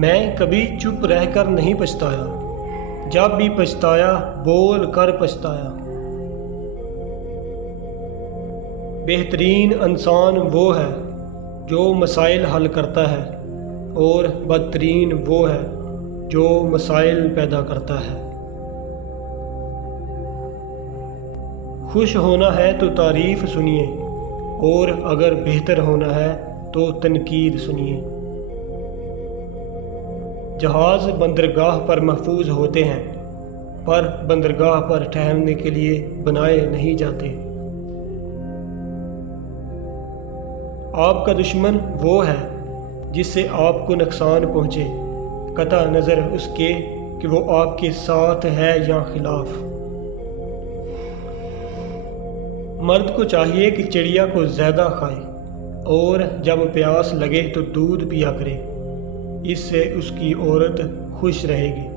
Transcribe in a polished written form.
میں کبھی چپ رہ کر نہیں پچھتایا، جب بھی پچھتایا بول کر پچھتایا۔ بہترین انسان وہ ہے جو مسائل حل کرتا ہے، اور بدترین وہ ہے جو مسائل پیدا کرتا ہے۔ خوش ہونا ہے تو تعریف سنیے، اور اگر بہتر ہونا ہے تو تنقید سنیے۔ جہاز بندرگاہ پر محفوظ ہوتے ہیں، پر بندرگاہ پر ٹھہرنے کے لیے بنائے نہیں جاتے۔ آپ کا دشمن وہ ہے جس سے آپ کو نقصان پہنچے، قطع نظر اس کے کہ وہ آپ کے ساتھ ہے یا خلاف۔ مرد کو چاہیے کہ چڑیا کو زیادہ کھائے، اور جب پیاس لگے تو دودھ پیا کرے، اس سے اس کی عورت خوش رہے گی۔